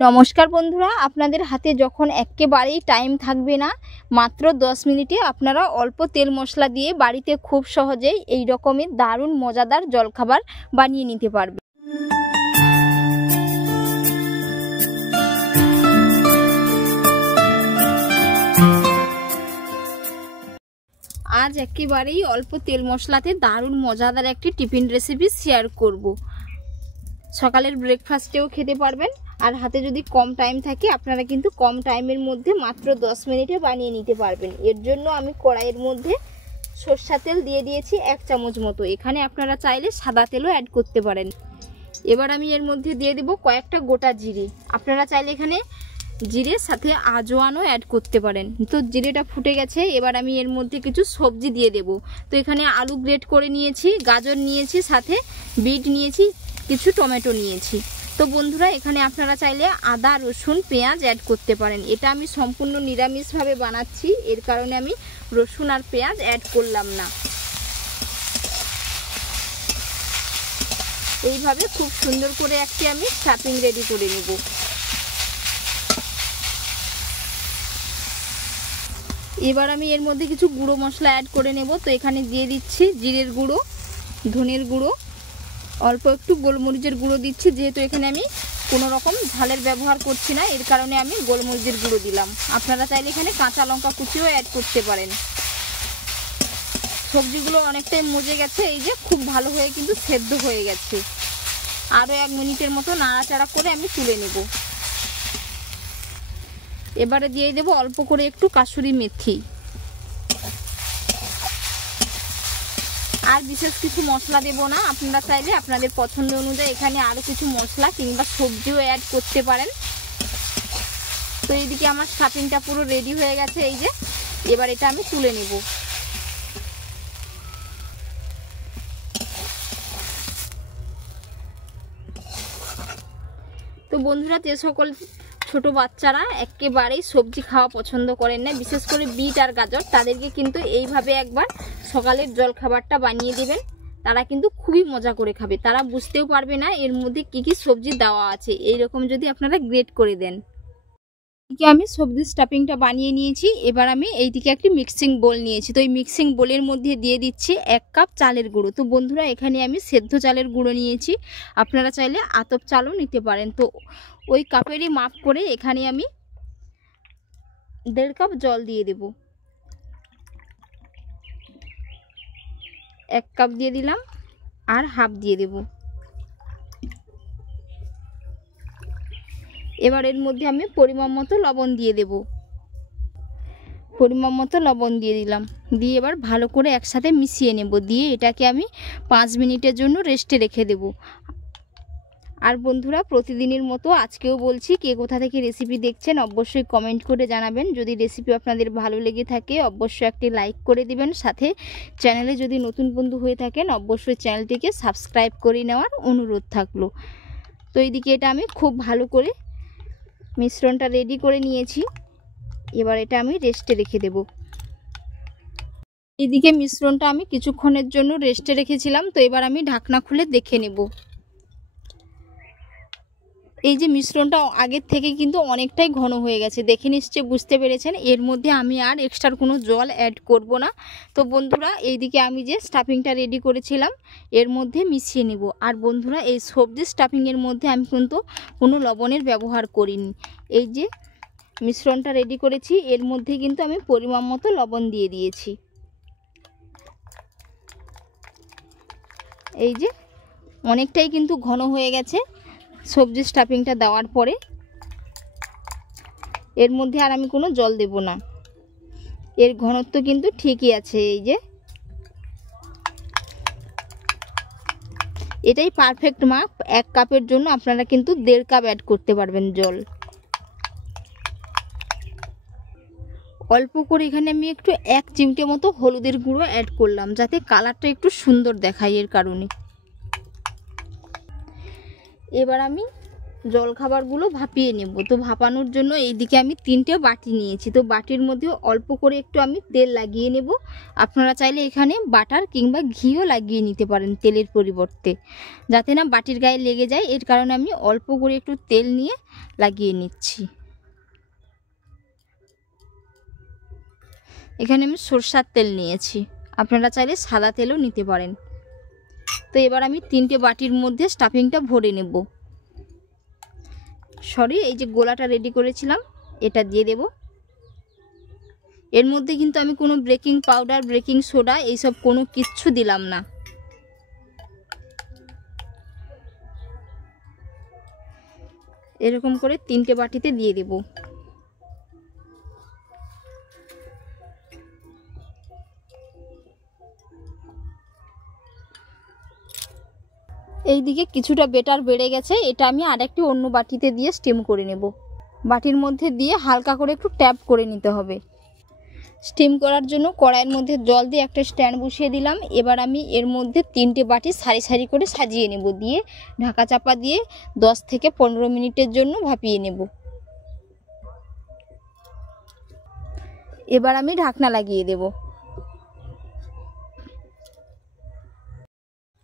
নমস্কার বন্ধুরা, আপনাদের হাতে যখন একেবারেই টাইম থাকবে না, মাত্র 10 মিনিটে আপনারা অল্প তেল মশলা দিয়ে বাড়িতে খুব সহজেই এই রকমের দারুণ মজাদার জলখাবার বানিয়ে নিতে পারবেন। আজ একেবারেই অল্প তেল মশলাতে দারুণ মজাদার একটি টিফিন রেসিপি শেয়ার করব। সকালের ব্রেকফাস্টেও খেতে পারবেন, আর হাতে যদি কম টাইম থাকে আপনারা কিন্তু কম টাইমের মধ্যে মাত্র 10 মিনিটে বানিয়ে নিতে পারবেন। এর জন্য আমি কড়াইয়ের মধ্যে সরষের তেল দিয়ে দিয়েছি 1 চামচ মতো। এখানে আপনারা চাইলে সাদা তেলও অ্যাড করতে পারেন। এবার আমি এর মধ্যে দিয়ে দেব কয়েকটা গোটা জিরে। আপনারা চাইলে এখানে জিরের সাথে আজওয়ানও অ্যাড করতে পারেন। তো জিরেটা ফুটে গেছে, এবার আমি এর মধ্যে কিছু সবজি দিয়ে দেব। তো এখানে আলু গ্রেট করে নিয়েছি, গাজর নিয়েছি, সাথে বিট নিয়েছি, কিছু টমেটো নিয়েছি। তো বন্ধুরা, এখানে আপনারা চাইলে আদা, রসুন, পেঁয়াজ অ্যাড করতে পারেন। এটা আমি সম্পূর্ণ নিরামিষভাবে বানাচ্ছি, এর কারণে আমি রসুন আর পেঁয়াজ অ্যাড করলাম না। এইভাবে খুব সুন্দর করে একটি আমি স্টাফিং রেডি করে নেব। এবার আমি এর মধ্যে কিছু গুঁড়ো মশলা অ্যাড করে নেব। তো এখানে দিয়ে দিচ্ছি জিরের গুঁড়ো, ধনের গুঁড়ো, অল্প একটু গোলমরিচের গুঁড়ো দিচ্ছি। যেহেতু এখানে আমি কোনো রকম ঝালের ব্যবহার করছি না, এর কারণে আমি গোলমরিচের গুঁড়ো দিলাম। আপনারা চাইলে এখানে কাঁচা লঙ্কা কুচিও অ্যাড করতে পারেন। সবজিগুলো অনেকটাই মজে গেছে, এই যে খুব ভালো হয়ে কিন্তু সেদ্ধ হয়ে গেছে। আরও 1 মিনিটের মতো নাড়াচাড়া করে আমি তুলে নেব। এবারে দিয়ে দেব অল্প করে একটু কাসুরি মেথি। আর বিশেষ কিছু মশলা দেব না, আপনারা চাইলে আপনাদের পছন্দ অনুযায়ী এখানে আরও কিছু মশলা কিংবা সবজিও অ্যাড করতে পারেন। তো এইদিকে আমার স্টাফিংটা পুরো রেডি হয়ে গেছে, এই যে। এবার এটা আমি তুলে নেব। তো বন্ধুরা, যে সকল ছোট বাচ্চারা একেবারেই সবজি খাওয়া পছন্দ করেন না, বিশেষ করে বিট আর গাজর, তাদেরকে কিন্তু এইভাবে একবার সকালের জলখাবারটা বানিয়ে দেবেন। তারা কিন্তু খুবই মজা করে খাবে, তারা বুঝতেও পারবে না এর মধ্যে কি কি সবজি দেওয়া আছে। এইরকম যদি আপনারা গ্রেট করে দেন। এদিকে আমি সবজির স্টাফিংটা বানিয়ে নিয়েছি। এবার আমি এইদিকে একটি মিক্সিং বোল নিয়েছি। তো এই মিক্সিং বোলের মধ্যে দিয়ে দিচ্ছি 1 কাপ চালের গুঁড়ো। তো বন্ধুরা, এখানে আমি সেদ্ধ চালের গুঁড়ো নিয়েছি, আপনারা চাইলে আতপ চালও নিতে পারেন। তো ওই কাপেরই মাপ করে এখানে আমি 1.5 কাপ জল দিয়ে দেব। 1 কাপ দিয়ে দিলাম, আর হাফ দিয়ে দেব। এবার এর মধ্যে আমি পরিমাণ মতো লবণ দিয়ে দেব। পরিমাণ মতো লবণ দিয়ে দিলাম, দিয়ে এবার ভালো করে একসাথে মিশিয়ে নেব। দিয়ে এটাকে আমি 5 মিনিটের জন্য রেস্টে রেখে দেব। আর বন্ধুরা, প্রতিদিনের মতো আজকেও বলছি, কে কোথা থেকে রেসিপি দেখছেন অবশ্যই কমেন্ট করে জানাবেন। যদি রেসিপি আপনাদের ভালো লেগে থাকে অবশ্যই একটি লাইক করে দিবেন। সাথে চ্যানেলে যদি নতুন বন্ধু হয়ে থাকেন অবশ্যই চ্যানেলটিকে সাবস্ক্রাইব করে নেওয়ার অনুরোধ থাকলো। তো এইদিকে এটা আমি খুব ভালো করে মিশ্রণটা রেডি করে নিয়েছি। এবার এটা আমি রেস্টে রেখে দেব। এদিকে মিশ্রণটা আমি কিছুক্ষণের জন্য রেস্টে রেখেছিলাম। তো এবার আমি ঢাকনা খুলে দেখে নেব। এই যে মিশ্রণটা আগের থেকে কিন্তু অনেকটাই ঘন হয়ে গেছে, দেখে নিশ্চয়ই বুঝতে পেরেছেন। এর মধ্যে আমি আর এক্সট্রা কোনো জল অ্যাড করব না। তো বন্ধুরা, এইদিকে আমি যে স্টাফিংটা রেডি করেছিলাম এর মধ্যে মিশিয়ে নেব। আর বন্ধুরা, এই সবজির স্টাফিংয়ের মধ্যে আমি কিন্তু কোনো লবণের ব্যবহার করিনি। এই যে মিশ্রণটা রেডি করেছি এর মধ্যে কিন্তু আমি পরিমাণ মতো লবণ দিয়ে দিয়েছি। এই যে অনেকটাই কিন্তু ঘন হয়ে গেছে সবজির স্টাফিংটা দেওয়ার পরে। এর মধ্যে আর আমি কোনো জল দেব না, এর ঘনত্ব কিন্তু ঠিকই আছে। এই যে এটাই পারফেক্ট মাপ। 1 কাপের জন্য আপনারা কিন্তু 1.5 কাপ অ্যাড করতে পারবেন জল। অল্প করে এখানে আমি একটু 1 চিমটে মতো হলুদের গুঁড়ো অ্যাড করলাম, যাতে কালারটা একটু সুন্দর দেখায়, এর কারণে। এবার আমি জলখাবারগুলো ভাপিয়ে নেব। তো ভাপানোর জন্য এইদিকে আমি 3টে বাটি নিয়েছি। তো বাটির মধ্যে অল্প করে একটু আমি তেল লাগিয়ে নেব। আপনারা চাইলে এখানে বাটার কিংবা ঘিও লাগিয়ে নিতে পারেন তেলের পরিবর্তে, যাতে না বাটির গায়ে লেগে যায়। এর কারণে আমি অল্প করে একটু তেল নিয়ে লাগিয়ে নিচ্ছি। এখানে আমি সরষের তেল নিয়েছি, আপনারা চাইলে সাদা তেলও নিতে পারেন। তো এবার আমি 3টে বাটির মধ্যে স্টাফিংটা ভরে নেব। এই যে গোলাটা রেডি করেছিলাম এটা দিয়ে দেব। এর মধ্যে কিন্তু আমি কোনো বেকিং পাউডার, বেকিং সোডা এইসব কোনো কিচ্ছু দিলাম না। এরকম করে 3টে বাটিতে দিয়ে দেব। এইদিকে কিছুটা বেটার বেড়ে গেছে, এটা আমি আরেকটি অন্য বাটিতে দিয়ে স্টিম করে নেব। বাটির মধ্যে দিয়ে হালকা করে একটু ট্যাপ করে নিতে হবে। স্টিম করার জন্য কড়াইয়ের মধ্যে জল দিয়ে একটা স্ট্যান্ড বসিয়ে দিলাম। এবার আমি এর মধ্যে 3টে বাটি সারি সারি করে সাজিয়ে নেব, দিয়ে ঢাকা চাপা দিয়ে 10 থেকে 15 মিনিটের জন্য ভাপিয়ে নেব। এবার আমি ঢাকনা লাগিয়ে দেব।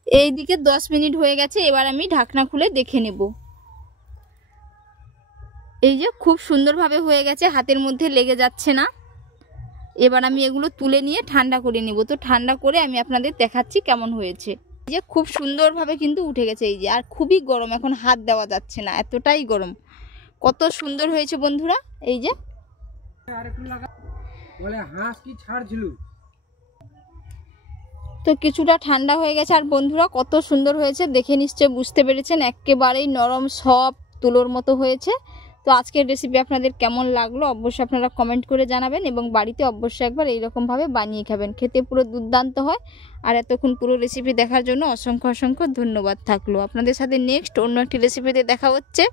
এইদিকে 10 মিনিট হয়ে গেছে, এবার আমি ঢাকনা খুলে দেখে নেব। এই যে খুব সুন্দরভাবে হয়ে গেছে, হাতের মধ্যে লেগে যাচ্ছে না। এবার আমি এগুলো তুলে নিয়ে ঠান্ডা করে নেব। তো ঠান্ডা করে আমি আপনাদের দেখাচ্ছি কেমন হয়েছে। এই যে খুব সুন্দরভাবে কিন্তু উঠে গেছে। এই যে আর খুবই গরম, এখন হাত দেওয়া যাচ্ছে না, এতটাই গরম। কত সুন্দর হয়েছে বন্ধুরা। এই যে তো কিছুটা ঠান্ডা হয়ে গেছে। আর বন্ধুরা কত সুন্দর হয়েছে দেখে নিশ্চয় বুঝতে পেরেছেন, একেবারেই নরম সফট তুলোর মতো হয়েছে। তো আজকের রেসিপি আপনাদের কেমন লাগলো অবশ্যই আপনারা কমেন্ট করে জানাবেন, এবং বাড়িতে অবশ্যই একবার এইরকমভাবে বানিয়ে খাবেন, খেতে পুরো দুর্দান্ত হয়। আর এতক্ষণ পুরো রেসিপি দেখার জন্য অসংখ্য অসংখ্য ধন্যবাদ থাকলো। আপনাদের সাথে নেক্সট অন্য একটি রেসিপিতে দেখা হচ্ছে।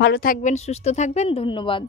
ভালো থাকবেন, সুস্থ থাকবেন, ধন্যবাদ।